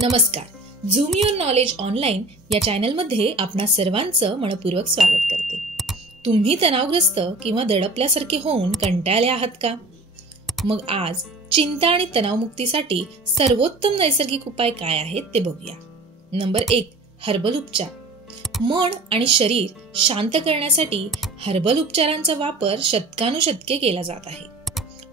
नमस्कार. Zoom your knowledge online या चॅनलमध्ये आपणा सर्वांचं मनपूर्वक स्वागत करते. तुम्ही तणावग्रस्त किंवा दडपल्यासारखे होऊन कंटाळले आहात का? मग आज चिंता आणि तणावमुक्तीसाठी सर्वोत्तम नैसर्गिक उपाय काय आहेत ते बघूया. नंबर 1, हर्बल उपचार. मन आणि शरीर शांत करण्यासाठी हर्बल उपचारांचा वापर शतकानुशतके केला जात आहे.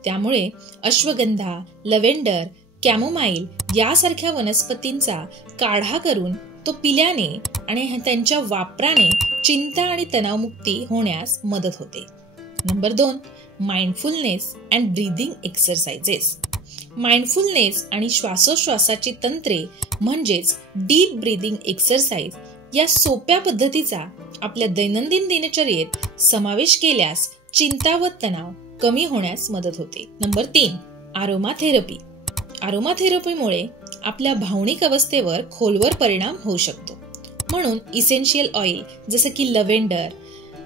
त्यामुळे अश्वगंधा, लव्हेंडर, कॅमोमाईल यासारख्या वनस्पतींचा काढा करून तो पिल्याने आणि त्यांच्या वापराने चिंता आणि तणावमुक्ती होण्यास मदत होते. Number 2, mindfulness and breathing exercises. Mindfulness आणि श्वासोश्वासाची तंत्रे म्हणजेच डीप ब्रीदिंग एक्सरसाइज या सोप्या पद्धतीचा आपल्या दैनंदिन दिनचर्येत समावेश केल्यास चिंता व तणाव कमी होण्यास मदत होते. नंबर 3, आरोमा थेरपी. आरोमा थेरपीमुळे आपल्या भावनिक अवस्थेवर खोलवर परिणाम होऊ शकतो. म्हणून इसेन्शियल ऑइल जसे की लव्हेंडर,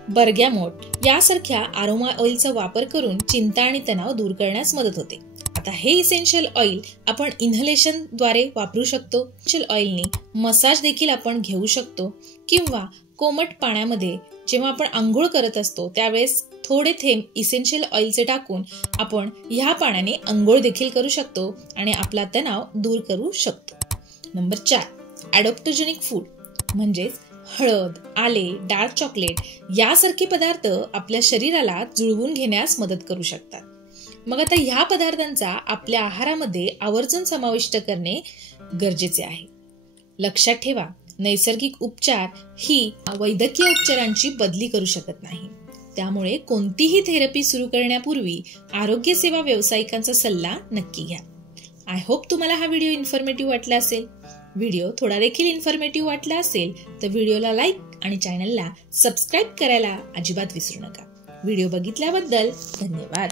बर्गॅमोट यासारख्या आरोमा ऑइलचा वापर करून चिंता आणि तणाव दूर करण्यास मदत होते. आता हे इसेन्शियल ऑइल आपण इन्हलेशन द्वारे वापरू शकतो. इसेन्शियल ऑइलनी मसाज देखील आपण घेऊ शकतो किंवा कोमट पाण्यामध्ये जेव्हा आपण आंघोळ करत असतो त्यावेळेस थोडे थेंब इसेन्शियल ऑइलचे टाकून आपण ह्या पाण्याने आंघोळ देखील करू शकतो आणि आपला तणाव दूर करू शकतो. नंबर 4, ॲडॉप्टोजेनिक फूड म्हणजेच हळद, आले, डार्क चॉकलेट यासारखे पदार्थ आपल्या शरीराला जुळवून घेण्यास मदत करू शकतात. मग आता ह्या पदार्थांचा आपल्या आहारामध्ये आवर्जून समाविष्ट करणे गरजेचे आहे. लक्षात ठेवा, नैसर्गिक उपचार ही वैद्यकीय उपचारांची बदली करू शकत नाही. त्यामुळे कोणतीही थेरपी सुरू करण्यापूर्वी आरोग्य सेवा व्यावसायिकांचा सल्ला नक्की घ्या. आय होप तुम्हाला हा व्हिडिओ इन्फॉर्मेटिव्ह वाटला असेल. व्हिडिओ थोडा देखील इन्फॉर्मेटिव्ह वाटला असेल तर व्हिडिओला लाईक आणि चॅनलला सबस्क्राईब करायला अजिबात विसरू नका. व्हिडिओ बघितल्याबद्दल धन्यवाद.